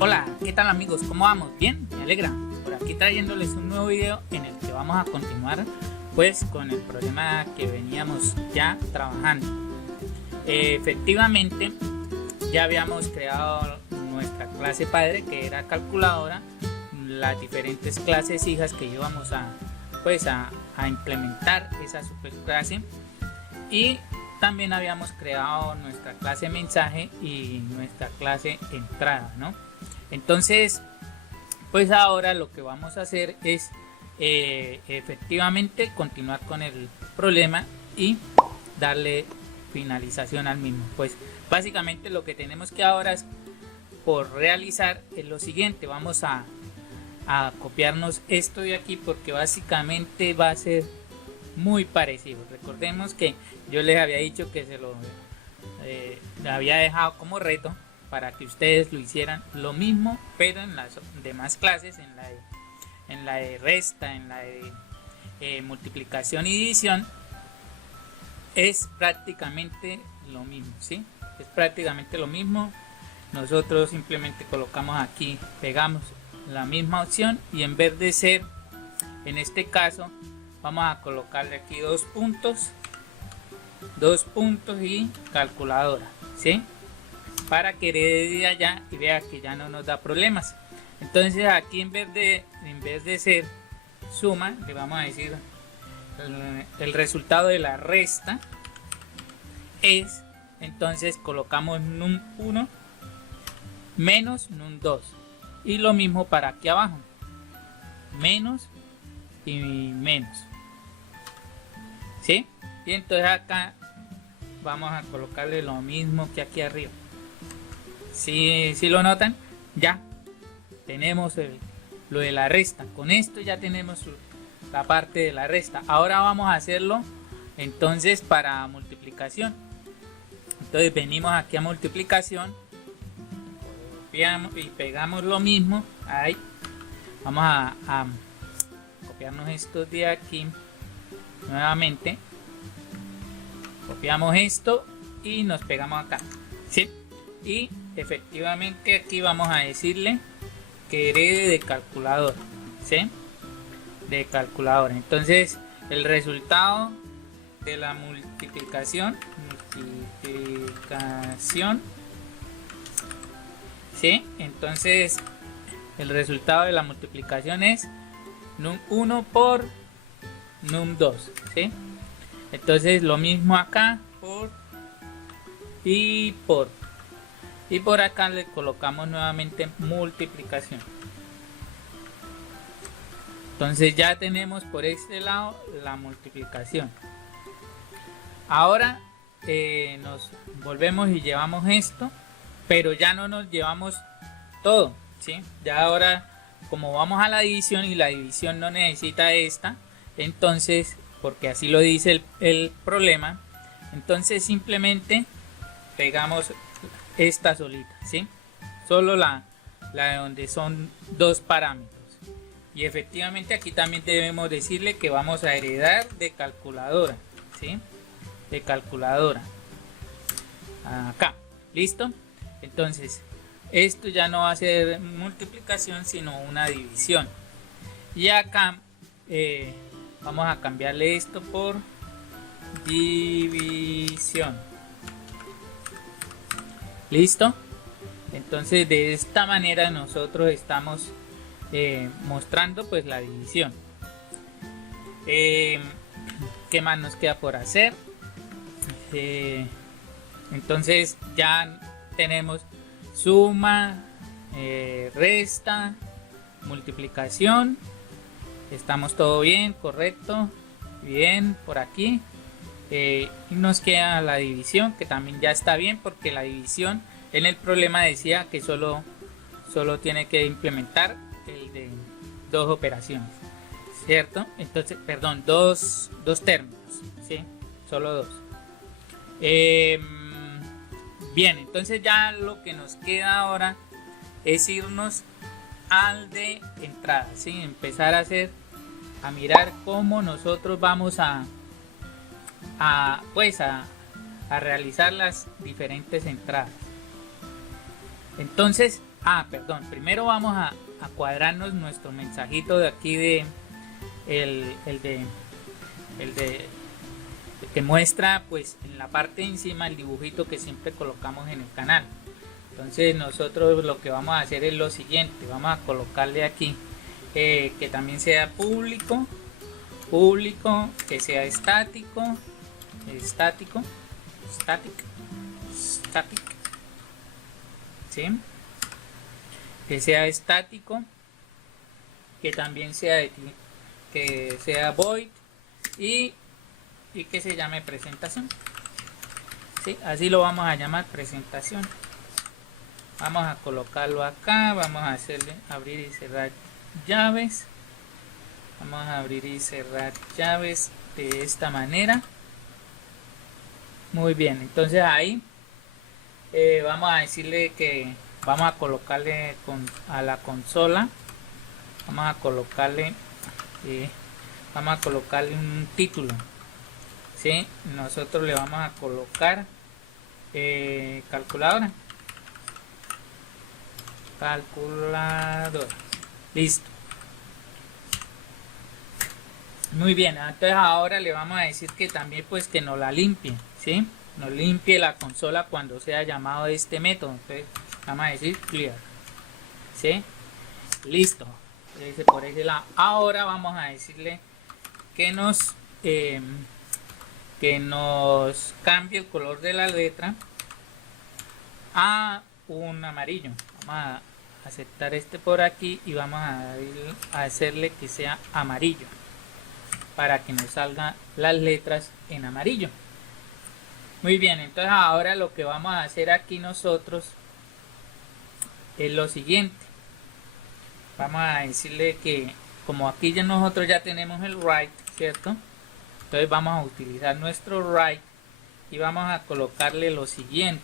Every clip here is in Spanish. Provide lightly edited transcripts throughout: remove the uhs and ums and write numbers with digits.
Hola, ¿qué tal amigos? ¿Cómo vamos? ¿Bien? Me alegra. Por aquí trayéndoles un nuevo video en el que vamos a continuar pues con el problema que veníamos ya trabajando. Efectivamente, ya habíamos creado nuestra clase padre, que era calculadora, las diferentes clases hijas que íbamos a implementar esa superclase, y también habíamos creado nuestra clase mensaje y nuestra clase entrada, ¿no? Entonces, pues ahora lo que vamos a hacer es efectivamente continuar con el problema y darle finalización al mismo. Pues básicamente lo que tenemos que ahora es por realizar es lo siguiente. Vamos a copiarnos esto de aquí, porque básicamente va a ser muy parecido. Recordemos que yo les había dicho que se lo había dejado como reto para que ustedes lo hicieran lo mismo, pero en las demás clases, en la de resta, en la de multiplicación y división, es prácticamente lo mismo, ¿sí? Es prácticamente lo mismo. Nosotros simplemente colocamos aquí, pegamos la misma opción, y en vez de ser, en este caso, vamos a colocarle aquí dos puntos y calculadora, ¿sí? Para que herede de allá y vea que ya no nos da problemas. Entonces aquí en vez de ser suma, le vamos a decir el resultado de la resta es, entonces colocamos num 1 menos num 2, y lo mismo para aquí abajo, menos y menos, ¿sí? Y entonces acá vamos a colocarle lo mismo que aquí arriba. Si lo notan, ya tenemos lo de la resta. Con esto ya tenemos la parte de la resta. Ahora vamos a hacerlo entonces para multiplicación. Entonces venimos aquí a multiplicación, copiamos y pegamos lo mismo. Ahí vamos a copiarnos estos de aquí nuevamente, copiamos esto y nos pegamos acá, ¿sí? Y efectivamente aquí vamos a decirle que herede de calculadora, ¿sí? De calculadora. Entonces el resultado de la multiplicación, ¿sí? Entonces el resultado de la multiplicación es num 1 por num 2, ¿sí? Entonces lo mismo acá, por y por acá le colocamos nuevamente multiplicación. Entonces ya tenemos por este lado la multiplicación. Ahora nos volvemos y llevamos esto, pero ya no nos llevamos todo, ¿sí? Ya ahora, como vamos a la división y la división no necesita esta, entonces, porque así lo dice el problema, entonces simplemente pegamos esta solita, ¿sí? Solo la de donde son dos parámetros. Y efectivamente aquí también debemos decirle que vamos a heredar de calculadora, ¿sí? De calculadora. Acá, ¿listo? Entonces, esto ya no va a ser multiplicación, sino una división. Y acá vamos a cambiarle esto por división. ¿Listo? Entonces de esta manera nosotros estamos mostrando pues la división. ¿Qué más nos queda por hacer? Entonces ya tenemos suma, resta, multiplicación. Estamos todo bien, correcto, bien por aquí. Y nos queda la división, que también ya está bien, porque la división en el problema decía que solo tiene que implementar el de dos operaciones, ¿cierto? Entonces, perdón, dos términos, ¿sí? Solo dos. Bien, entonces ya lo que nos queda ahora es irnos al de entrada, ¿sí? Empezar a mirar cómo nosotros vamos a realizar las diferentes entradas. Entonces Perdón, primero vamos a cuadrarnos nuestro mensajito de aquí de el de que muestra pues en la parte de encima el dibujito que siempre colocamos en el canal. Entonces nosotros lo que vamos a hacer es lo siguiente, vamos a colocarle aquí que también sea público, que sea estático, static, ¿sí? Que sea estático, que también sea void y que se llame presentación, ¿sí? Así lo vamos a llamar, presentación. Vamos a colocarlo acá, vamos a hacerle abrir y cerrar llaves, vamos a abrir y cerrar llaves de esta manera. Muy bien, entonces ahí vamos a decirle que vamos a colocarle a la consola, vamos a colocarle un título, ¿sí? Nosotros le vamos a colocar calculadora, listo. Muy bien, entonces ahora le vamos a decir que también pues que nos la limpie, ¿sí? Nos limpie la consola cuando sea llamado de este método. Entonces vamos a decir clear, ¿sí? Listo. Por ese lado. Ahora vamos a decirle que nos cambie el color de la letra a un amarillo. Vamos a aceptar este por aquí y vamos a hacerle que sea amarillo para que nos salgan las letras en amarillo. Muy bien, entonces ahora lo que vamos a hacer aquí nosotros es lo siguiente. Vamos a decirle que como aquí ya nosotros ya tenemos el right, ¿cierto? Entonces vamos a utilizar nuestro right y vamos a colocarle lo siguiente.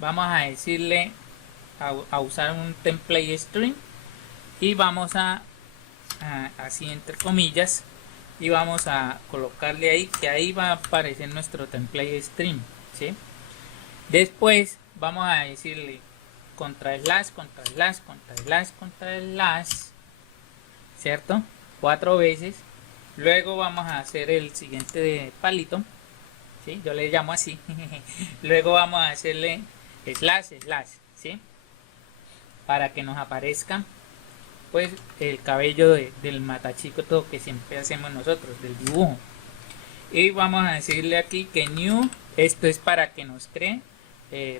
Vamos a decirle a usar un template string y vamos a así entre comillas y vamos a colocarle ahí que ahí va a aparecer nuestro template string, ¿sí? Después vamos a decirle contra slash, ¿cierto? 4 veces. Luego vamos a hacer el siguiente palito, ¿sí? Yo le llamo así. Luego vamos a hacerle slash, ¿sí? Para que nos aparezca pues el cabello del matachico que siempre hacemos nosotros, del dibujo. Y vamos a decirle aquí que new, esto es para que nos cree.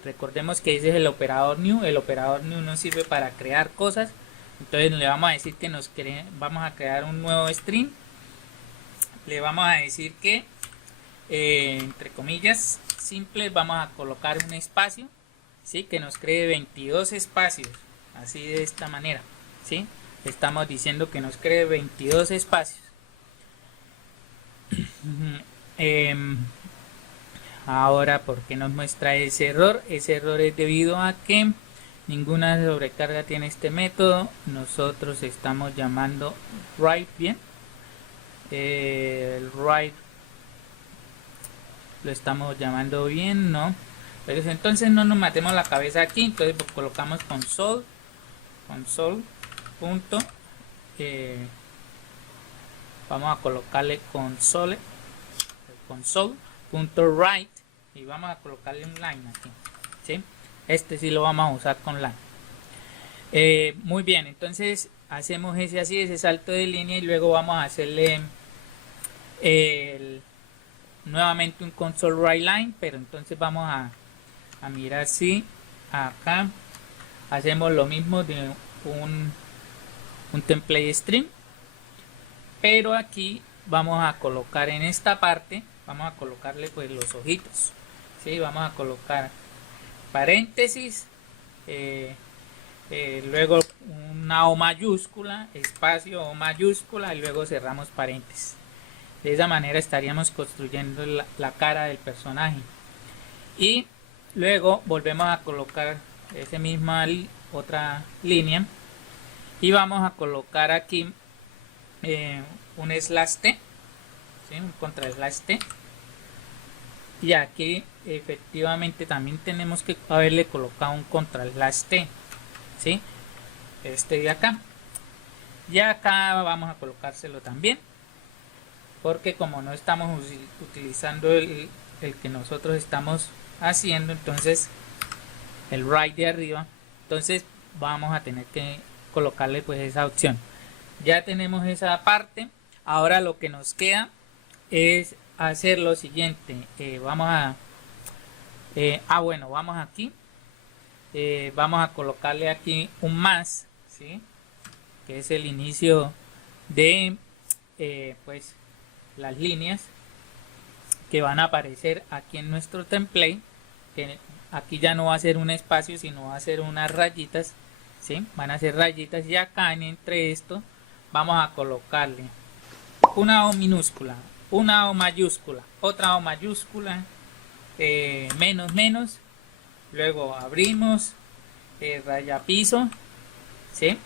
Recordemos que ese es el operador new. El operador new nos sirve para crear cosas. Entonces le vamos a decir que vamos a crear un nuevo string. Le vamos a decir que entre comillas simples vamos a colocar un espacio, ¿sí? Que nos cree 22 espacios, así de esta manera, ¿sí? Estamos diciendo que nos cree 22 espacios. Ahora, ¿por qué nos muestra ese error? Ese error es debido a que ninguna sobrecarga tiene este método. Nosotros estamos llamando write bien. El write lo estamos llamando bien, ¿no? Pero entonces no nos matemos la cabeza aquí. Entonces pues, colocamos console punto. Vamos a colocarle console.write y vamos a colocarle un line aquí, ¿sí? Este sí lo vamos a usar con line. Muy bien, entonces hacemos ese salto de línea y luego vamos a hacerle nuevamente un console write line, pero entonces vamos a mirar si acá hacemos lo mismo de un template string, pero aquí vamos a colocar en esta parte, vamos a colocarle pues los ojitos, ¿sí? Vamos a colocar paréntesis, luego una O mayúscula, espacio O mayúscula y luego cerramos paréntesis. De esa manera estaríamos construyendo la cara del personaje. Y luego volvemos a colocar esa misma otra línea y vamos a colocar aquí un slash t, ¿sí? Un contra slash t, y aquí efectivamente también tenemos que haberle colocado un contra/T, ¿sí? Este de acá. Y acá vamos a colocárselo también, porque como no estamos utilizando el que nosotros estamos haciendo, entonces el right de arriba, entonces vamos a tener que colocarle pues esa opción. Ya tenemos esa parte. Ahora lo que nos queda es hacer lo siguiente. Vamos aquí. Vamos a colocarle aquí un más, ¿sí? Que es el inicio de pues las líneas que van a aparecer aquí en nuestro template, que aquí ya no va a ser un espacio, sino va a ser unas rayitas, ¿sí? Van a ser rayitas, y acá entre esto vamos a colocarle una O minúscula, una O mayúscula, otra O mayúscula, menos menos, luego abrimos, raya piso, ¿sí?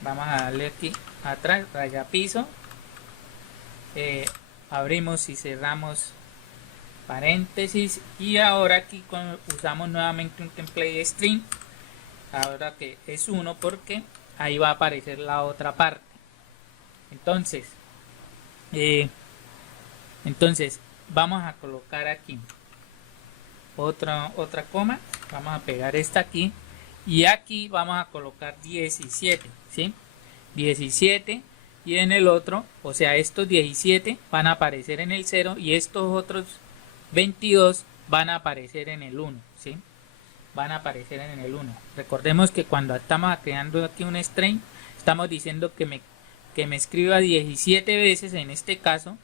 Vamos a darle aquí atrás, raya piso, abrimos y cerramos paréntesis, y ahora aquí usamos nuevamente un template string, ahora que es 1 porque ahí va a aparecer la otra parte. Entonces vamos a colocar aquí otra coma, vamos a pegar esta aquí, y aquí vamos a colocar 17, ¿sí? 17, y en el otro, o sea, estos 17 van a aparecer en el 0 y estos otros 22 van a aparecer en el 1, ¿sí? Van a aparecer en el 1. Recordemos que cuando estamos creando aquí un string, estamos diciendo que me escriba 17 veces, en este caso,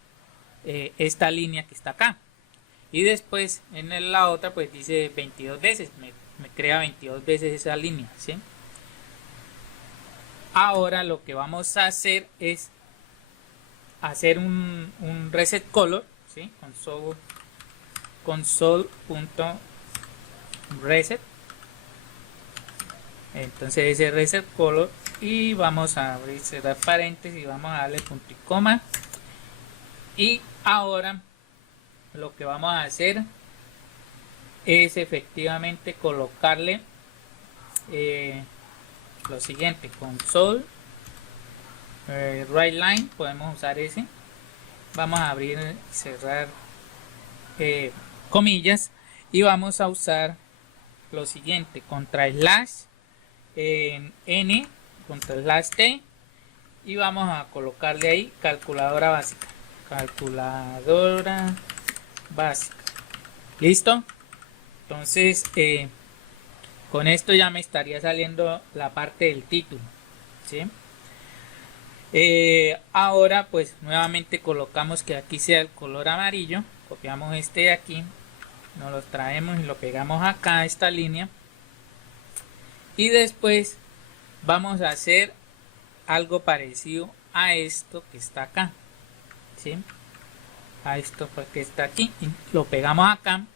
esta línea que está acá. Y después en la otra pues dice 22 veces, me crea 22 veces esa línea, ¿sí? Ahora lo que vamos a hacer es hacer un reset color, ¿sí? console.reset. Entonces ese reset color, y vamos a abrir, cerrar paréntesis, y vamos a darle punto y coma. Y ahora lo que vamos a hacer es efectivamente colocarle lo siguiente: console right line, podemos usar ese. Vamos a abrir y cerrar comillas, y vamos a usar lo siguiente: contra/n, contra/t, y vamos a colocarle ahí calculadora básica. Listo. Entonces con esto ya me estaría saliendo la parte del título, ¿sí? Ahora pues nuevamente colocamos que aquí sea el color amarillo, copiamos este de aquí, nos lo traemos y lo pegamos acá a esta línea, y después vamos a hacer algo parecido a esto que está acá, ¿sí? A esto que está aquí, y lo pegamos acá.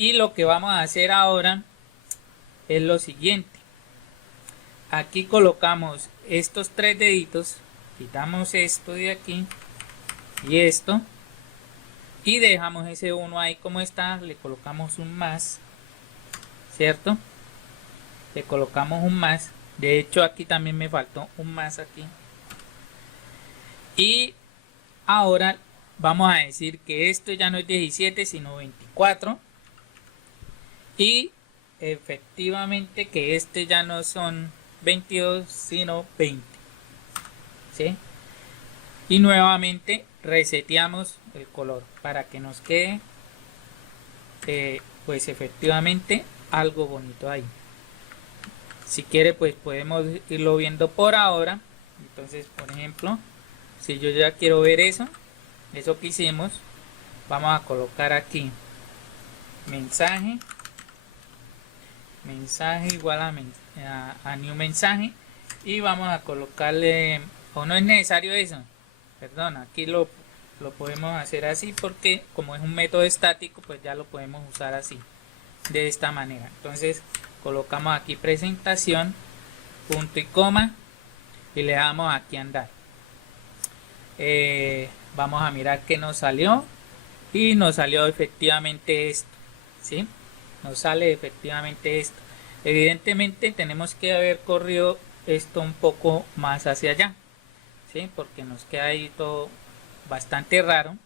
Y lo que vamos a hacer ahora es lo siguiente: aquí colocamos estos tres deditos, quitamos esto de aquí y esto, y dejamos ese 1 ahí como está, le colocamos un más, ¿cierto? Le colocamos un más, de hecho aquí también me faltó un más aquí. Y ahora vamos a decir que esto ya no es 17 sino 24, y efectivamente que este ya no son 22 sino 20, ¿sí? Y nuevamente reseteamos el color para que nos quede pues efectivamente algo bonito ahí. Si quiere pues podemos irlo viendo por ahora. Entonces, por ejemplo, si yo ya quiero ver eso que hicimos, vamos a colocar aquí mensaje igual a new mensaje, y vamos a colocarle, o no es necesario eso, perdón, aquí lo podemos hacer así, porque como es un método estático pues ya lo podemos usar así, de esta manera. Entonces colocamos aquí presentación, punto y coma, y le damos aquí andar. Vamos a mirar que nos salió, y nos salió efectivamente esto, ¿sí? Nos sale efectivamente esto. Evidentemente tenemos que haber corrido esto un poco más hacia allá, ¿sí? Porque nos queda ahí todo bastante raro.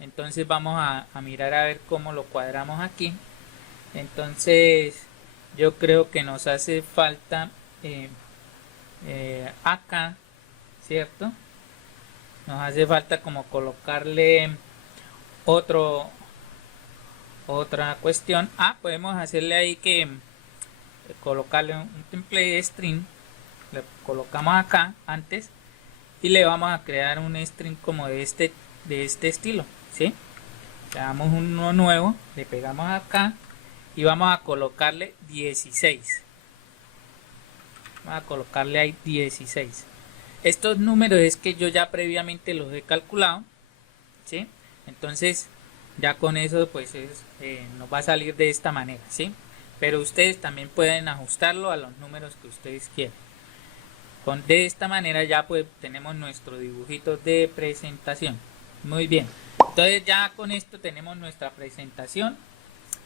Entonces vamos a mirar a ver cómo lo cuadramos aquí. Entonces yo creo que nos hace falta acá, ¿cierto? Nos hace falta como colocarle otra cuestión. Podemos hacerle ahí que colocarle un template string. Le colocamos acá antes y le vamos a crear un string como de este estilo, ¿sí? Le damos uno nuevo, le pegamos acá y vamos a colocarle 16. Vamos a colocarle ahí 16. Estos números es que yo ya previamente los he calculado, ¿sí? Entonces ya con eso pues nos va a salir de esta manera, ¿sí? Pero ustedes también pueden ajustarlo a los números que ustedes quieran. De esta manera ya pues tenemos nuestro dibujito de presentación. Muy bien, entonces ya con esto tenemos nuestra presentación.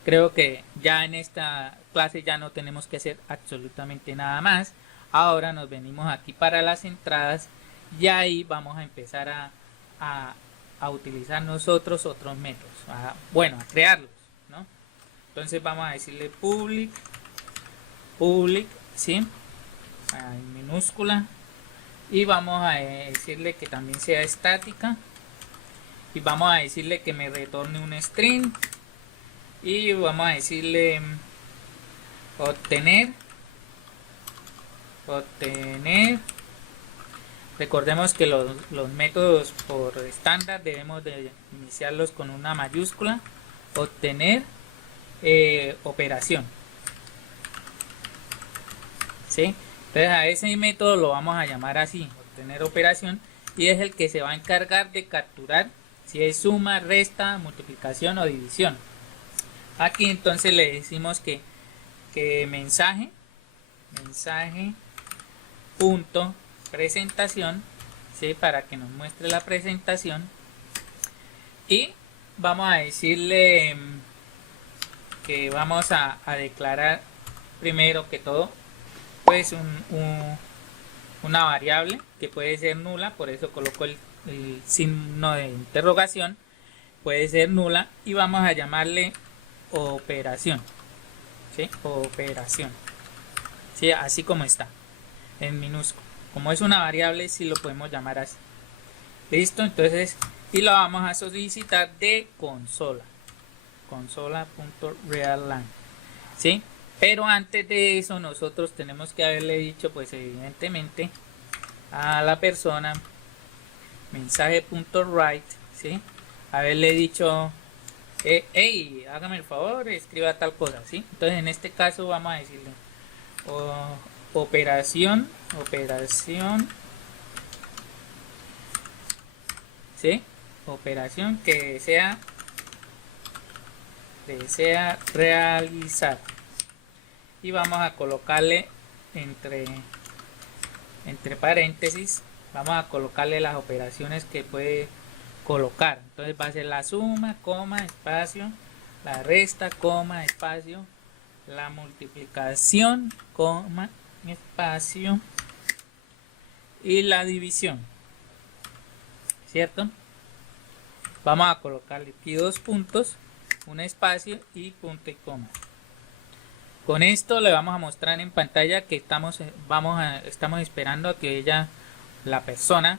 Creo que ya en esta clase ya no tenemos que hacer absolutamente nada más. Ahora nos venimos aquí para las entradas y ahí vamos a empezar a utilizar nosotros otros métodos. A crearlos, ¿no? Entonces vamos a decirle public, ¿sí? En minúscula, y vamos a decirle que también sea estática, y vamos a decirle que me retorne un string, y vamos a decirle obtener. Recordemos que los métodos por estándar debemos de iniciarlos con una mayúscula. Obtener operación, ¿sí? Entonces a ese método lo vamos a llamar así, obtener operación, y es el que se va a encargar de capturar si es suma, resta, multiplicación o división. Aquí entonces le decimos que mensaje punto presentación, ¿sí? Para que nos muestre la presentación, y vamos a decirle que vamos a declarar primero que todo pues una variable que puede ser nula, por eso coloco el signo de interrogación, puede ser nula, y vamos a llamarle operación, ¿sí? Operación, ¿sí? Así como está en minúsculo. Como es una variable, sí lo podemos llamar así. Listo, entonces, y lo vamos a solicitar de consola.realLine, ¿sí? Pero antes de eso nosotros tenemos que haberle dicho pues evidentemente a la persona mensaje.write, ¿sí? Haberle dicho hey, hágame el favor, escriba tal cosa, ¿sí? Entonces en este caso vamos a decirle operación, ¿sí? Operación que desea realizar, y vamos a colocarle entre paréntesis, vamos a colocarle las operaciones que puede colocar. Entonces va a ser la suma, coma, espacio, la resta, coma, espacio, la multiplicación, coma, espacio, y la división, ¿cierto? Vamos a colocarle aquí 2 puntos, un espacio y punto y coma. Con esto le vamos a mostrar en pantalla que estamos esperando a que la persona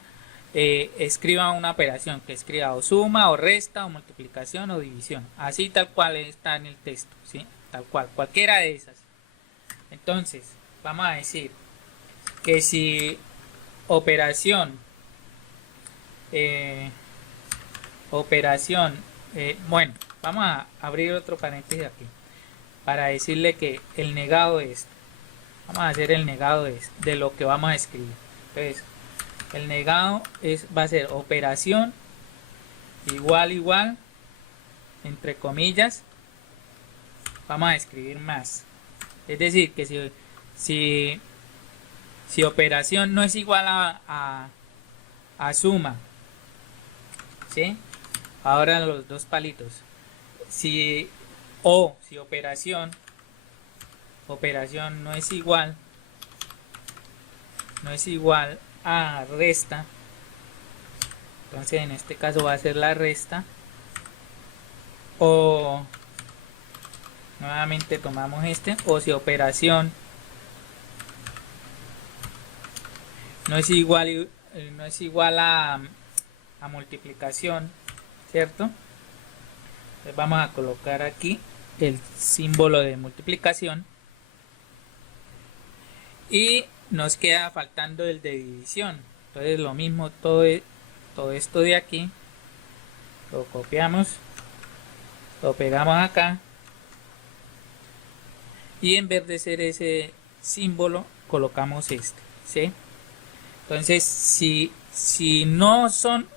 escriba una operación, que escriba o suma o resta o multiplicación o división, así tal cual está en el texto, ¿sí? Tal cual, cualquiera de esas. Entonces vamos a decir que si operación vamos a abrir otro paréntesis aquí para decirle que el negado es, vamos a hacer el negado de lo que vamos a escribir. Entonces el negado va a ser operación igual entre comillas, vamos a escribir más, es decir que si operación no es igual a suma, ¿sí? Ahora los dos palitos, si o si operación no es igual a resta, entonces en este caso va a ser la resta, o nuevamente tomamos o si operación no es igual a multiplicación, ¿cierto? Entonces vamos a colocar aquí el símbolo de multiplicación y nos queda faltando el de división. Entonces lo mismo, todo esto de aquí lo copiamos, lo pegamos acá y en vez de ser ese símbolo colocamos este, ¿sí? Entonces si no son,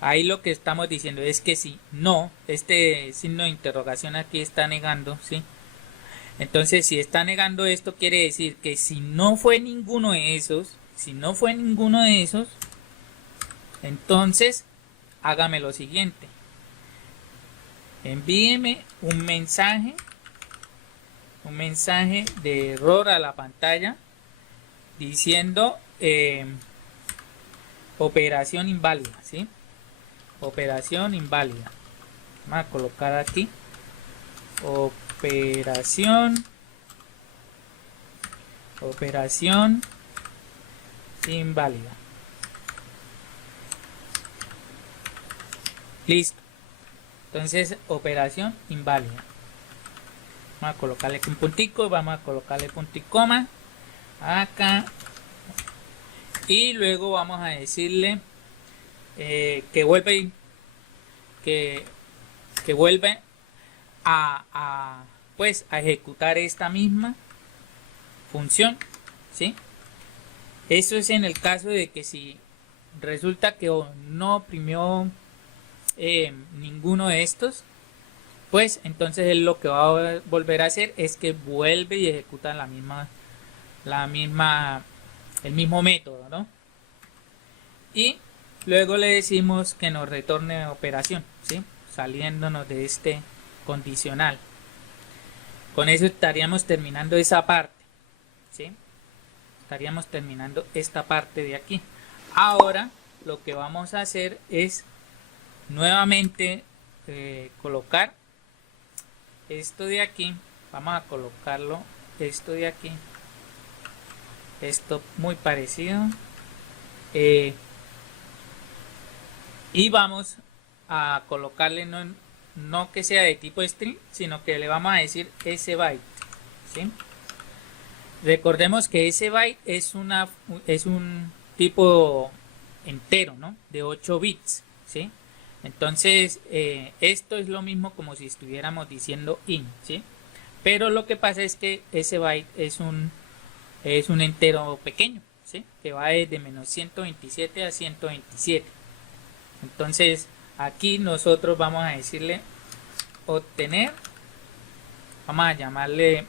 ahí lo que estamos diciendo es que si no, este signo de interrogación aquí está negando, ¿sí? Entonces si está negando esto, quiere decir que si no fue ninguno de esos, entonces hágame lo siguiente: envíeme un mensaje de error a la pantalla diciendo operación inválida, ¿sí? Operación inválida. Vamos a colocar aquí operación inválida. Listo. Entonces, operación inválida. Vamos a colocarle un puntico, vamos a colocarle punto y coma acá. Y luego vamos a decirle que vuelve a ejecutar esta misma función, ¿sí? Eso es en el caso de que si resulta que no oprimió ninguno de estos, pues entonces él lo que va a volver a hacer es que vuelve y ejecuta el mismo método, ¿no? Y luego le decimos que nos retorne operación, ¿sí? Saliéndonos de este condicional. Con eso estaríamos terminando esa parte, ¿sí? Estaríamos terminando esta parte de aquí. Ahora lo que vamos a hacer es nuevamente colocar esto de aquí. Vamos a colocarlo, esto de aquí, esto muy parecido, y vamos a colocarle no que sea de tipo string, sino que le vamos a decir sbyte, ¿sí? Recordemos que sbyte es un tipo entero, ¿no? De 8 bits, ¿sí? Entonces esto es lo mismo como si estuviéramos diciendo int, ¿sí? Pero lo que pasa es que sbyte es un entero pequeño, ¿sí? Que va desde menos 127 a 127. Entonces aquí nosotros vamos a decirle obtener, vamos a llamarle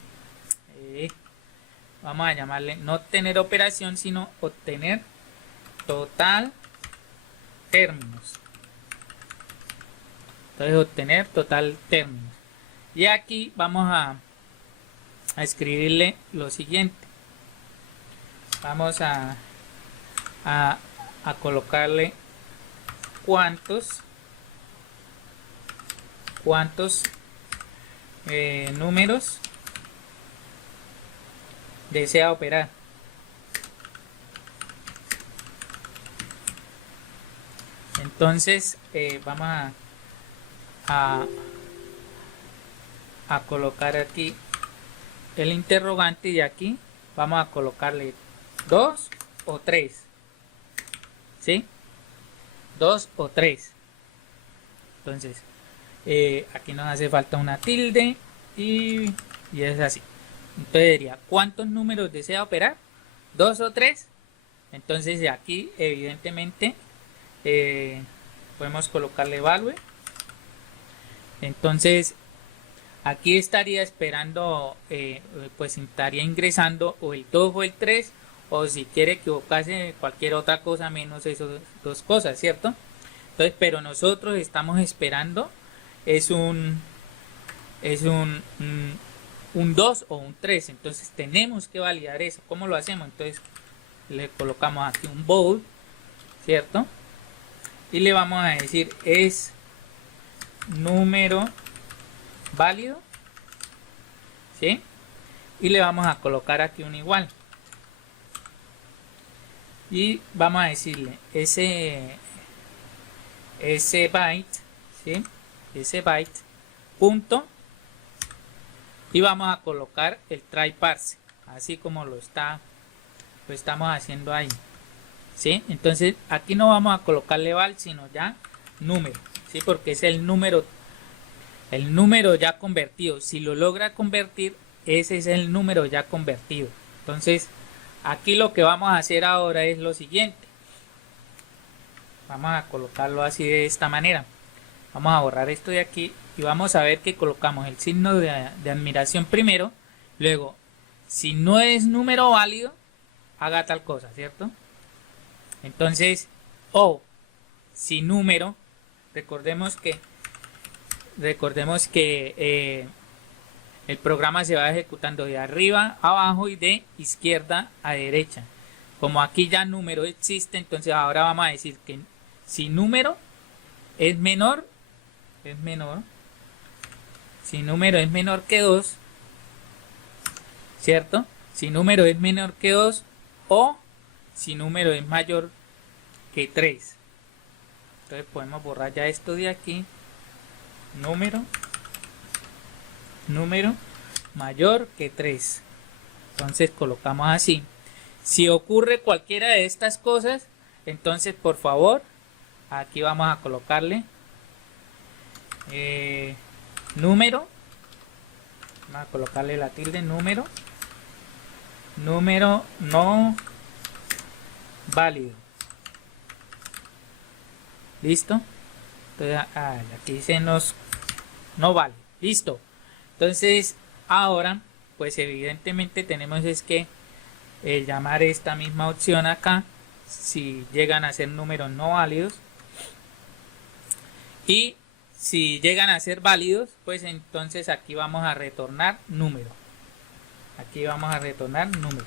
no obtener operación, sino obtener total términos. Entonces obtener total términos. Y aquí vamos a escribirle lo siguiente. Vamos a colocarle cuántos números desea operar. Entonces vamos a colocar aquí el interrogante y aquí vamos a colocarle 2 o 3, ¿sí? 2 o 3. Entonces aquí nos hace falta una tilde y es así. Entonces diría, ¿cuántos números desea operar? 2 o 3. Entonces aquí evidentemente podemos colocarle value. Entonces aquí estaría esperando, pues estaría ingresando o el 2 o el 3, o si quiere equivocarse cualquier otra cosa menos esas dos cosas, ¿cierto? Entonces, pero nosotros estamos esperando es un es un 2 o un 3. Entonces tenemos que validar eso. ¿Cómo lo hacemos? Entonces le colocamos aquí un bold, ¿cierto? Y le vamos a decir es número válido, ¿sí? Y le vamos a colocar aquí un igual. Y vamos a decirle ese byte, ¿sí? Ese byte punto, y vamos a colocar el try parse, así como lo estamos haciendo ahí, ¿sí? Entonces aquí no vamos a colocarle val, sino ya número, ¿sí? Porque es el número ya convertido. Si lo logra convertir, ese es el número ya convertido. Entonces aquí lo que vamos a hacer ahora es lo siguiente. Vamos a colocarlo así, de esta manera. Vamos a borrar esto de aquí y vamos a ver que colocamos el signo de admiración primero. Luego, si no es número válido, haga tal cosa, ¿cierto? Entonces, o si número, recordemos que el programa se va ejecutando de arriba a abajo y de izquierda a derecha. Como aquí ya número existe, entonces ahora vamos a decir que si número es menor, si número es menor que 2, ¿cierto? Si número es menor que 2 o si número es mayor que 3. Entonces podemos borrar ya esto de aquí. Número mayor que 3. Entonces colocamos así. Si ocurre cualquiera de estas cosas, entonces por favor, aquí vamos a colocarle número. Vamos a colocarle la tilde, número no válido. ¿Listo? Entonces aquí dice no vale. Listo. Entonces ahora pues evidentemente tenemos es que llamar esta misma opción acá si llegan a ser números no válidos, y si llegan a ser válidos, pues entonces aquí vamos a retornar número. Aquí vamos a retornar número.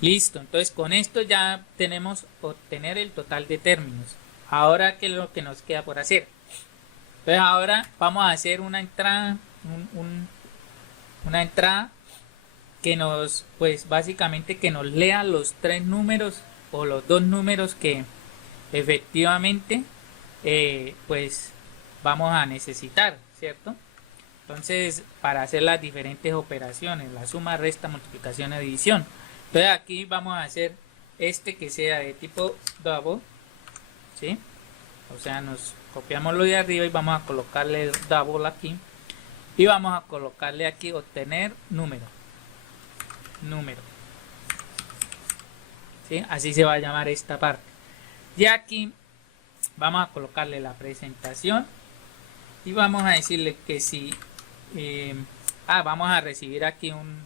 Listo, entonces con esto ya tenemos obtener el total de términos. Ahora, ¿qué es lo que nos queda por hacer? Entonces ahora vamos a hacer una entrada, una entrada que nos, pues básicamente que nos lea los 3 números o los 2 números que efectivamente pues vamos a necesitar, ¿cierto? Entonces, para hacer las diferentes operaciones, la suma, resta, multiplicación y división. Entonces aquí vamos a hacer que sea de tipo double, ¿sí? O sea, nos copiamos lo de arriba y vamos a colocarle el double aquí. Y vamos a colocarle aquí obtener número. ¿Sí? Así se va a llamar esta parte. Y aquí vamos a colocarle la presentación. Y vamos a decirle que si... vamos a recibir aquí un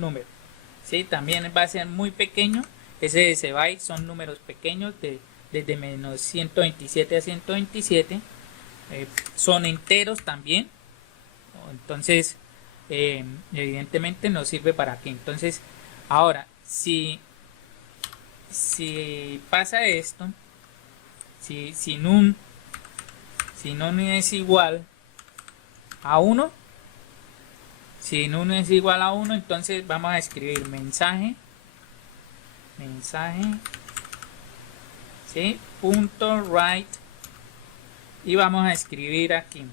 número. ¿Sí? También va a ser muy pequeño. Ese byte son números pequeños desde menos 127 a 127. Son enteros también. Entonces evidentemente nos sirve para aquí. Entonces ahora si pasa esto, si none es igual a 1, si none es igual a 1, entonces vamos a escribir mensaje, ¿sí? Punto write, y vamos a escribir aquí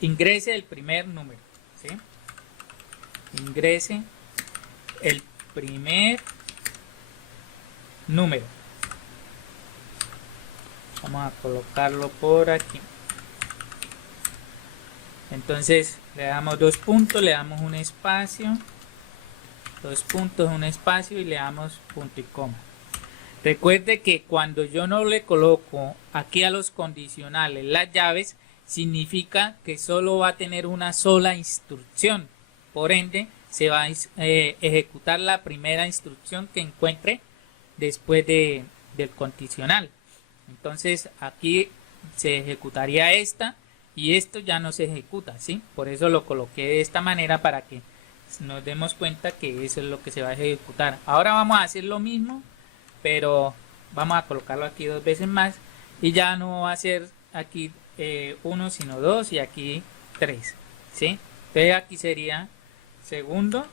ingrese el primer número, ¿sí? Ingrese el primer número. Vamos a colocarlo por aquí. Entonces le damos 2 puntos, le damos un espacio, 2 puntos, un espacio y le damos punto y coma. Recuerde que cuando yo no le coloco aquí a los condicionales las llaves, significa que solo va a tener una sola instrucción. Por ende, se va a ejecutar la primera instrucción que encuentre después del condicional. Entonces aquí se ejecutaría esta y esto ya no se ejecuta, ¿sí? Por eso lo coloqué de esta manera para que nos demos cuenta que eso es lo que se va a ejecutar. Ahora vamos a hacer lo mismo, pero vamos a colocarlo aquí 2 veces más y ya no va a ser aquí 1 sino 2 y aquí 3, ¿sí? Entonces aquí sería segundo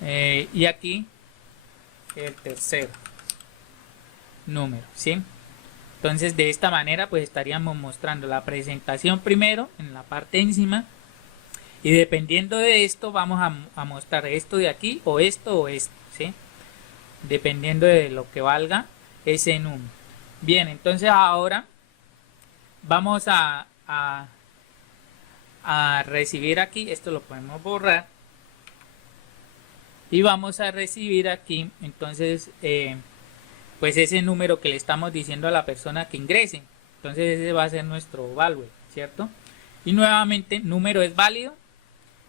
y aquí el tercer número, ¿sí? Entonces de esta manera pues estaríamos mostrando la presentación primero en la parte encima y dependiendo de esto vamos a mostrar esto de aquí o esto, ¿sí? Dependiendo de lo que valga ese número. Bien, entonces ahora vamos a recibir aquí, esto lo podemos borrar y vamos a recibir aquí entonces pues ese número que le estamos diciendo a la persona que ingrese. Entonces ese va a ser nuestro value, ¿cierto? Y nuevamente número es válido,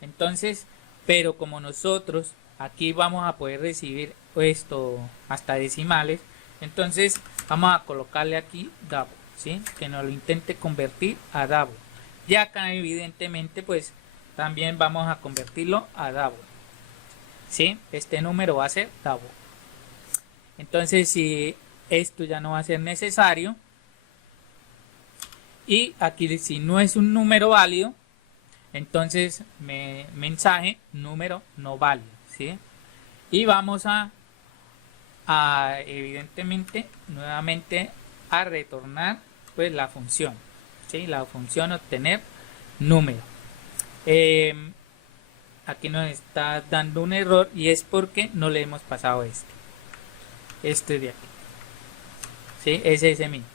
entonces, pero como nosotros aquí vamos a poder recibir esto hasta decimales, entonces vamos a colocarle aquí double, ¿sí? Que nos lo intente convertir a double. Y acá evidentemente pues también vamos a convertirlo a double, ¿sí? Este número va a ser double. Entonces si esto ya no va a ser necesario y aquí si no es un número válido, entonces mensaje número no válido, ¿sí? Y vamos a evidentemente nuevamente a retornar pues la función, ¿sí? La función obtener número. Aquí nos está dando un error y es porque no le hemos pasado este de aquí, ¿sí? Es ese mismo.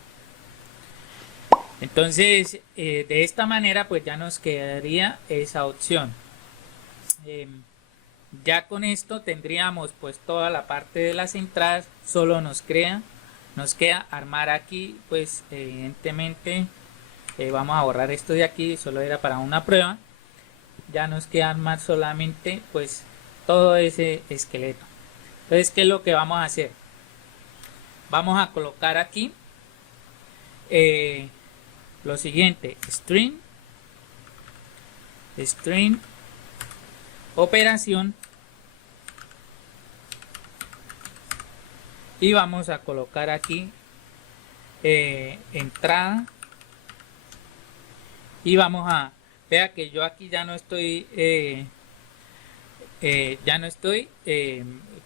Entonces de esta manera pues ya nos quedaría esa opción. Ya con esto tendríamos pues toda la parte de las entradas. Solo nos queda armar aquí pues evidentemente vamos a borrar esto de aquí, solo era para una prueba. Ya nos queda armar solamente pues todo ese esqueleto. Entonces, ¿qué es lo que vamos a hacer? Vamos a colocar aquí lo siguiente: string operación, y vamos a colocar aquí entrada, y vamos a vea que yo aquí ya no estoy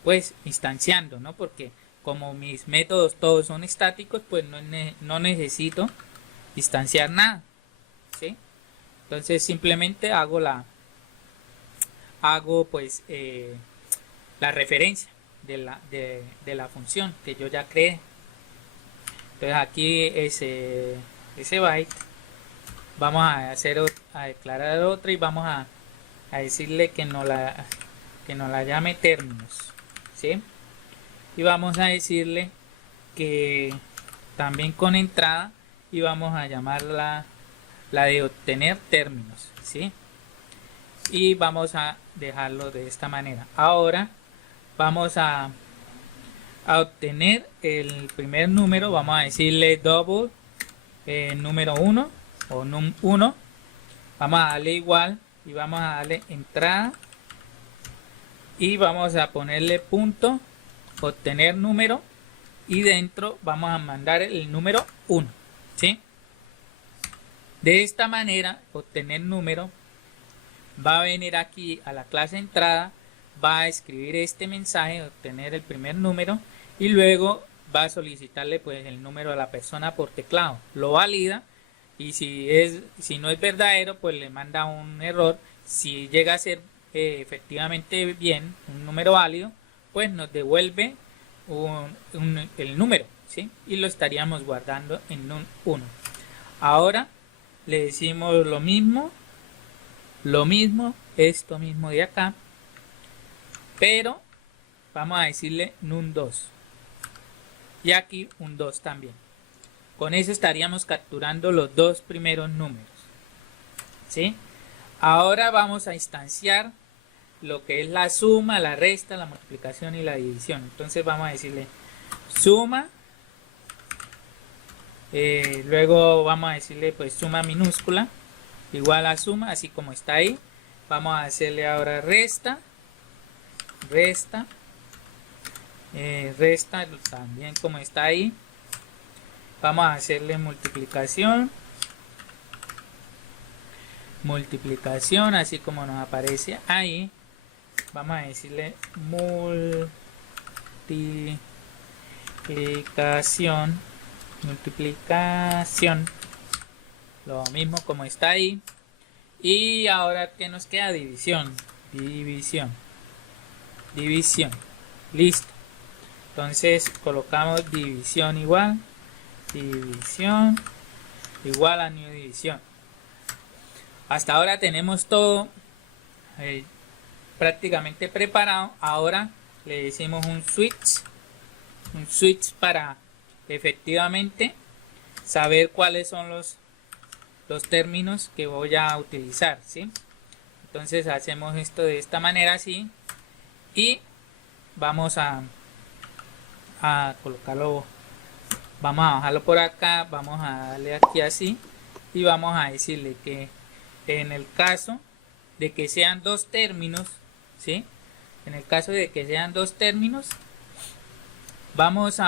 pues instanciando, ¿no? Porque como mis métodos todos son estáticos, pues no necesito instanciar nada, ¿sí? Entonces simplemente hago pues la referencia de la función que yo ya creé. Entonces aquí ese byte vamos a declarar otro y vamos a decirle que no la llame términos, ¿sí? Y vamos a decirle que también con entrada y vamos a llamarla la de obtener términos, ¿sí? Y vamos a dejarlo de esta manera. Ahora vamos a obtener el primer número, vamos a decirle double número 1 o num1, vamos a darle igual y vamos a darle entrada y vamos a ponerle punto obtener número y dentro vamos a mandar el número 1, ¿sí? De esta manera obtener número va a venir aquí a la clase entrada, va a escribir este mensaje, obtener el primer número, y luego va a solicitarle pues el número a la persona por teclado, lo valida y si no es verdadero pues le manda un error. Si llega a ser efectivamente bien un número válido, pues nos devuelve el número, ¿sí? Y lo estaríamos guardando en un 1. Ahora le decimos lo mismo, esto mismo de acá, pero vamos a decirle num2 y aquí un 2 también. Con eso estaríamos capturando los dos primeros números, ¿sí? Ahora vamos a instanciar lo que es la suma, la resta, la multiplicación y la división. Entonces vamos a decirle suma Luego vamos a decirle pues suma minúscula igual a suma, así como está ahí. Vamos a hacerle ahora resta, resta, resta también como está ahí. Vamos a hacerle multiplicación, multiplicación, así como nos aparece ahí. Vamos a decirle multiplicación, multiplicación, lo mismo como está ahí. Y ahora que nos queda división, división, división, listo. Entonces colocamos división igual a new división. Hasta ahora tenemos todo prácticamente preparado. Ahora le decimos un switch para efectivamente saber cuáles son los términos que voy a utilizar, ¿sí? Entonces hacemos esto de esta manera así y vamos a colocarlo, vamos a bajarlo por acá, vamos a darle aquí así y vamos a decirle que en el caso de que sean dos términos, ¿sí? En el caso de que sean dos términos, vamos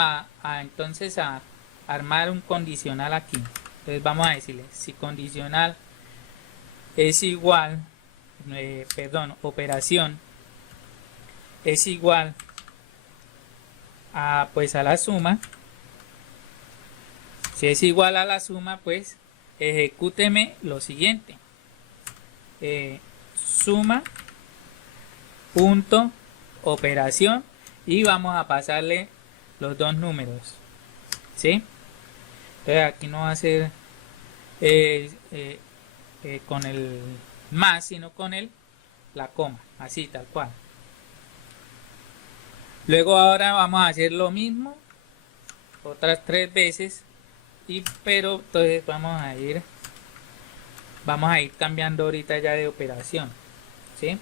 entonces a armar un condicional aquí. Entonces vamos a decirle si condicional es igual, operación es igual a pues a la suma. Si es igual a la suma, pues ejecúteme lo siguiente: suma punto operación y vamos a pasarle los dos números, ¿sí? Entonces aquí no va a ser con el más, sino con la coma, así tal cual. Luego ahora vamos a hacer lo mismo otras 3 veces, pero entonces vamos a ir cambiando ahorita ya de operación, ¿sí?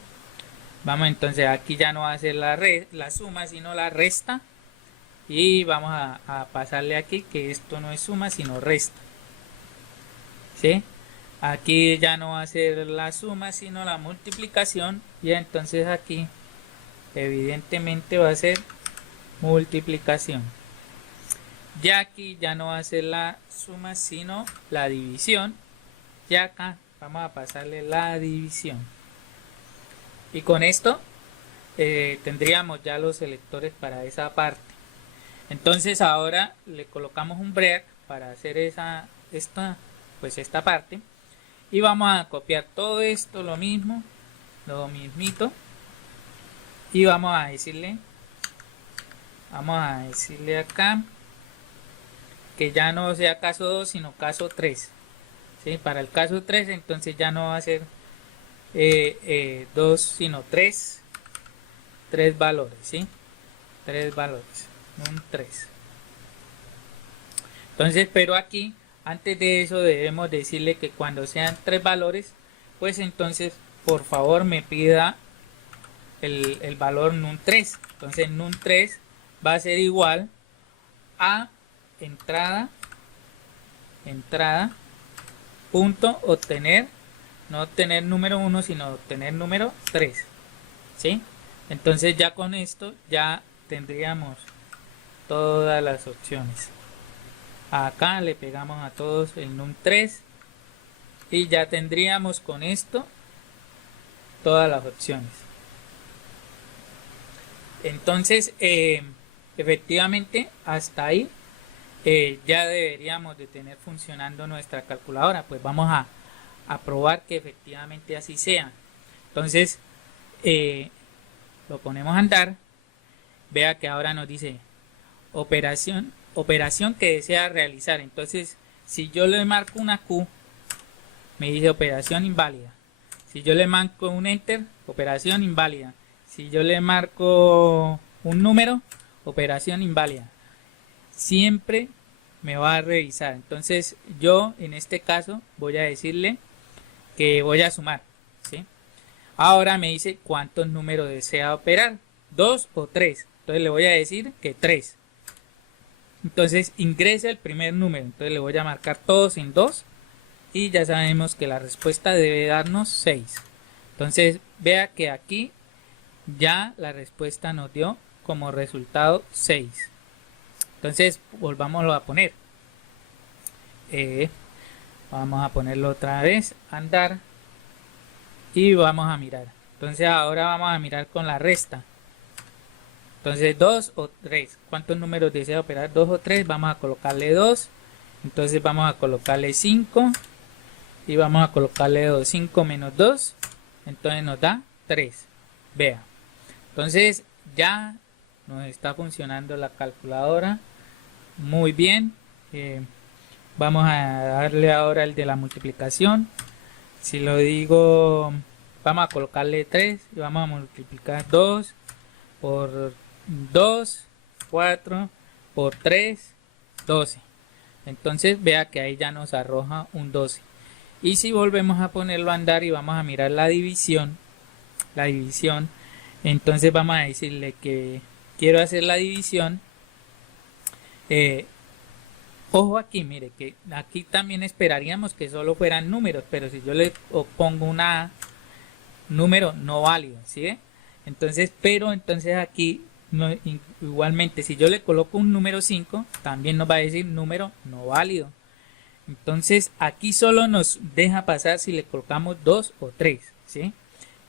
Vamos, entonces aquí ya no va a ser la suma sino la resta, y vamos a pasarle aquí que esto no es suma sino resta, ¿sí? Aquí ya no va a ser la suma sino la multiplicación, y entonces aquí evidentemente va a ser multiplicación. Ya aquí ya no va a ser la suma sino la división, y acá vamos a pasarle la división. Y con esto tendríamos ya los selectores para esa parte. Entonces ahora le colocamos un break para hacer esta parte, y vamos a copiar todo esto, lo mismito, y vamos a decirle acá que ya no sea caso 2 sino caso 3, ¿sí? Para el caso 3 entonces ya no va a ser 2 sino 3 valores, ¿sí? 3 valores, un 3. Entonces, pero aquí antes de eso debemos decirle que cuando sean 3 valores, pues entonces por favor me pida el valor num3. Entonces num3 va a ser igual a entrada punto obtener, no obtener número 1 sino obtener número 3, ¿sí? Entonces ya con esto ya tendríamos todas las opciones. Acá le pegamos a todos el num3 y ya tendríamos con esto todas las opciones. Entonces efectivamente hasta ahí ya deberíamos de tener funcionando nuestra calculadora. Pues vamos a probar que efectivamente así sea. Entonces lo ponemos a andar. Vea que ahora nos dice operación que desea realizar. Entonces si yo le marco una Q, me dice operación inválida. Si yo le marco un enter, operación inválida. Si yo le marco un número, operación inválida. Siempre me va a revisar. Entonces yo en este caso voy a decirle que voy a sumar, ¿sí? Ahora me dice cuántos números desea operar, 2 o 3. Entonces le voy a decir que 3. Entonces ingresa el primer número, entonces le voy a marcar todos en 2 y ya sabemos que la respuesta debe darnos 6. Entonces vea que aquí ya la respuesta nos dio como resultado 6. Entonces volvámoslo a poner. Vamos a ponerlo otra vez, andar, y vamos a mirar. Entonces ahora vamos a mirar con la resta. Entonces 2 o 3, ¿cuántos números desea operar? 2 o 3, vamos a colocarle 2. Entonces vamos a colocarle 5 y vamos a colocarle 2. 5 menos 2, entonces nos da 3. Vea, entonces ya nos está funcionando la calculadora muy bien. Vamos a darle ahora el de la multiplicación. Si lo digo, vamos a colocarle 3 y vamos a multiplicar 2 por 2, 4 por 3, 12. Entonces vea que ahí ya nos arroja un 12. Y si volvemos a ponerlo a andar y vamos a mirar la división, entonces vamos a decirle que quiero hacer la división. Ojo aquí, mire que aquí también esperaríamos que solo fueran números, pero si yo le pongo una número no válido, ¿sí? Entonces, pero entonces aquí no, igualmente si yo le coloco un número 5, también nos va a decir número no válido. Entonces aquí solo nos deja pasar si le colocamos 2 o 3, ¿sí?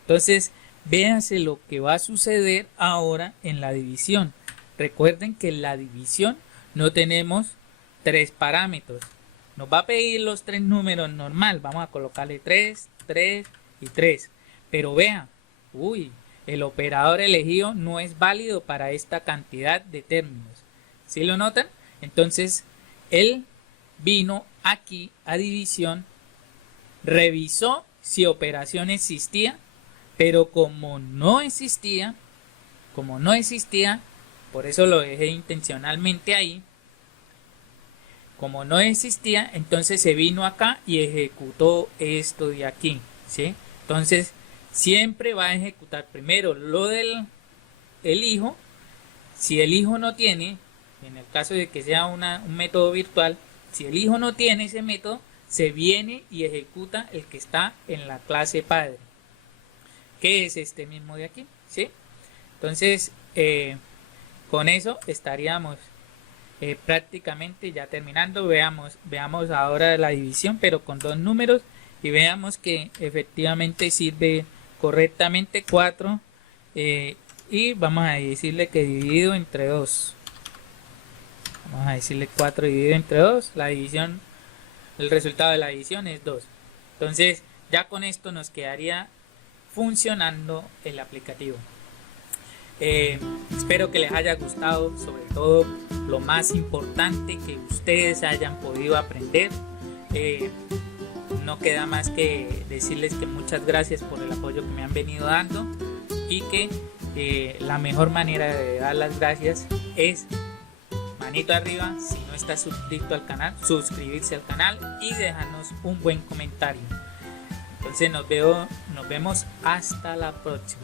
Entonces véanse lo que va a suceder ahora en la división. Recuerden que en la división no tenemos 3 parámetros. Nos va a pedir los 3 números normal. Vamos a colocarle 3, 3 y 3. Pero vean, el operador elegido no es válido para esta cantidad de términos. ¿Sí lo notan? Entonces, él vino aquí a división, revisó si operación existía, pero como no existía, por eso lo dejé intencionalmente ahí, como no existía, entonces se vino acá y ejecutó esto de aquí, ¿sí? Entonces, siempre va a ejecutar primero lo del hijo. Si el hijo no tiene, en el caso de que sea un método virtual, si el hijo no tiene ese método, se viene y ejecuta el que está en la clase padre, que es este mismo de aquí, ¿sí? Entonces, con eso estaríamos prácticamente ya terminando. Veamos ahora la división, pero con 2 números, y veamos que efectivamente sirve correctamente 4, y vamos a decirle que dividido entre 2. Vamos a decirle 4 dividido entre 2. La división, el resultado de la división es 2. Entonces ya con esto nos quedaría funcionando el aplicativo. Espero que les haya gustado, sobre todo lo más importante, que ustedes hayan podido aprender. No queda más que decirles que muchas gracias por el apoyo que me han venido dando, y que la mejor manera de dar las gracias es manito arriba, si no estás suscrito al canal, suscribirse al canal y dejarnos un buen comentario. Entonces nos vemos hasta la próxima.